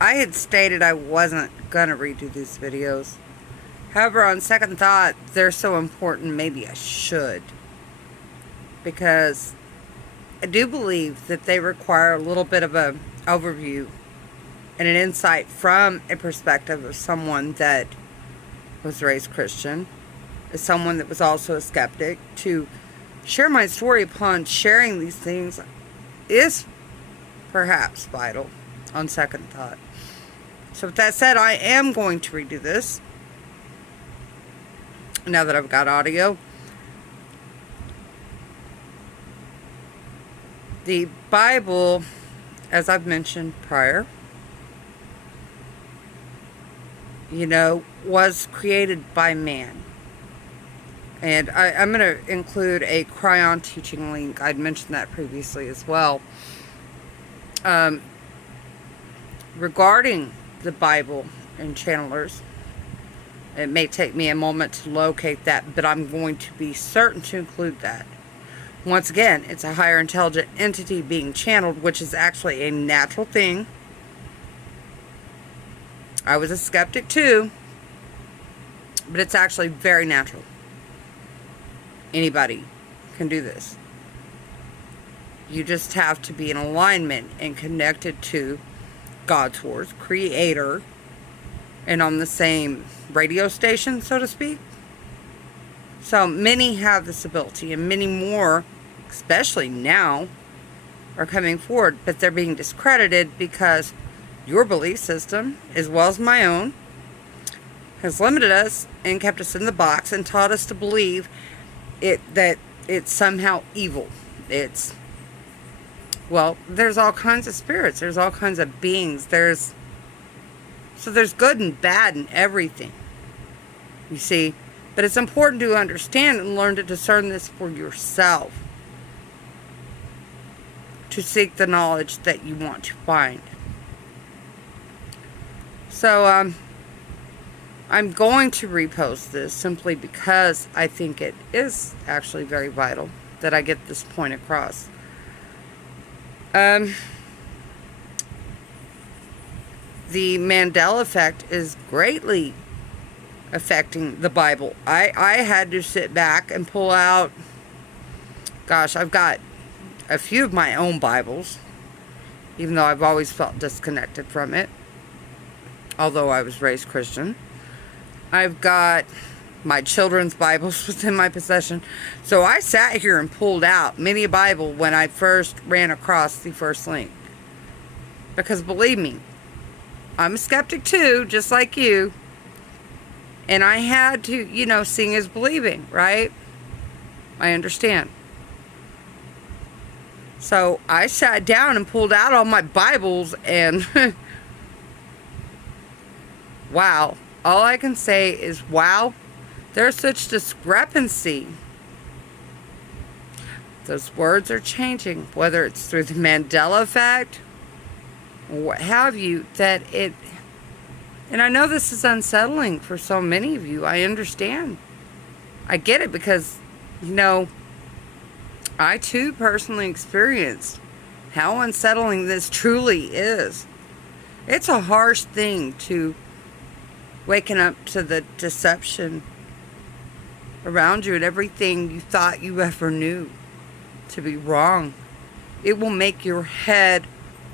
I had stated I wasn't gonna redo these videos. However, on second thought, they're so important, maybe I should. Because I do believe that they require a little bit of an overview and an insight from a perspective of someone that was raised Christian, as someone that was also a skeptic. To share my story upon sharing these things is perhaps vital on second thought. So with that said, I am going to redo this now that I've got audio. The Bible, as I've mentioned prior, was created by man. And I'm going to include a Cryon teaching link. I'd mentioned that previously as well. Regarding the Bible and channelers, it may take me a moment to locate that, but I'm going to be certain to include that. Once again, it's a higher intelligent entity being channeled, which is actually a natural thing. I was a skeptic too, but it's actually very natural. Anybody can do this. You just have to be in alignment and connected to God's source, creator, and on the same radio station, so to speak. So many have this ability, and many more, especially now, are coming forward, but they're being discredited because your belief system, as well as my own, has limited us and kept us in the box and taught us to believe that it's somehow evil. There's all kinds of spirits. There's all kinds of beings. There's good and bad in everything. You see? But it's important to understand and learn to discern this for yourself. To seek the knowledge that you want to find. So, I'm going to repost this simply because I think it is actually very vital that I get this point across. The Mandela effect is greatly affecting the Bible. I had to sit back and pull out, I've got a few of my own Bibles, even though I've always felt disconnected from it, although I was raised Christian. I've got my children's Bibles within my possession. So I sat here and pulled out many a Bible when I first ran across the first link. Because believe me, I'm a skeptic too, just like you. And I had to, seeing is believing, right? I understand. So I sat down and pulled out all my Bibles and wow. All I can say is, wow, there's such discrepancy. Those words are changing, whether it's through the Mandela effect or what have you, and I know this is unsettling for so many of you. I understand. I get it because, I too personally experienced how unsettling this truly is. It's a harsh thing to waking up to the deception around you and everything you thought you ever knew to be wrong. It will make your head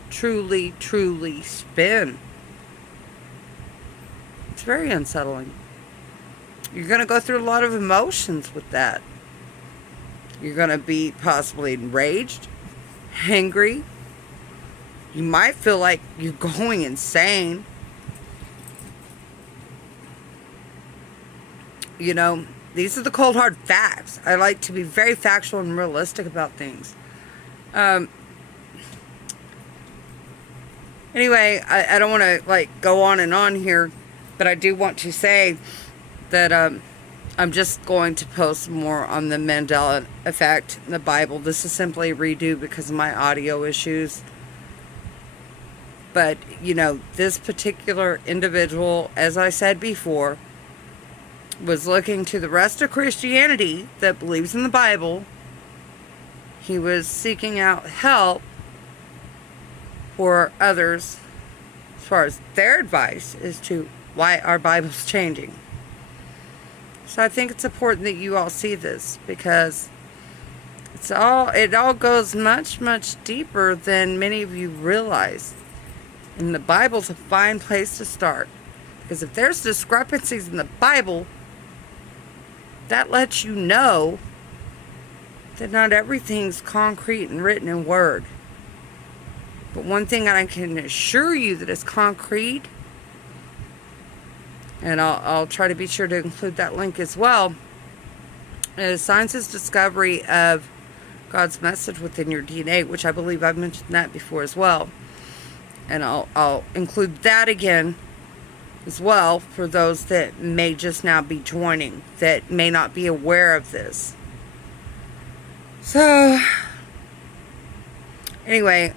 truly, truly spin. It's very unsettling. You're going to go through a lot of emotions with that. You're going to be possibly enraged, angry. You might feel like you're going insane. These are the cold hard facts. I like to be very factual and realistic about things. Anyway, I don't want to go on and on here, but I do want to say that I'm just going to post more on the Mandela effect in the Bible. This is simply a redo because of my audio issues. But, this particular individual, as I said before, was looking to the rest of Christianity that believes in the Bible. He was seeking out help for others far as their advice as to why our Bible's changing. So I think it's important that you all see this, because it all goes much, much deeper than many of you realize. And the Bible's a fine place to start. Because if there's discrepancies in the Bible, that lets you know that not everything's concrete and written in word. But one thing I can assure you that is concrete, and I'll try to be sure to include that link as well, is science's discovery of God's message within your DNA, which I believe I've mentioned that before as well. And I'll include that again as well for those that may just now be joining, that may not be aware of this. So, anyway,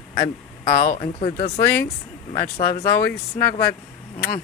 I'll include those links. Much love as always. Snuggle bug. Mwah.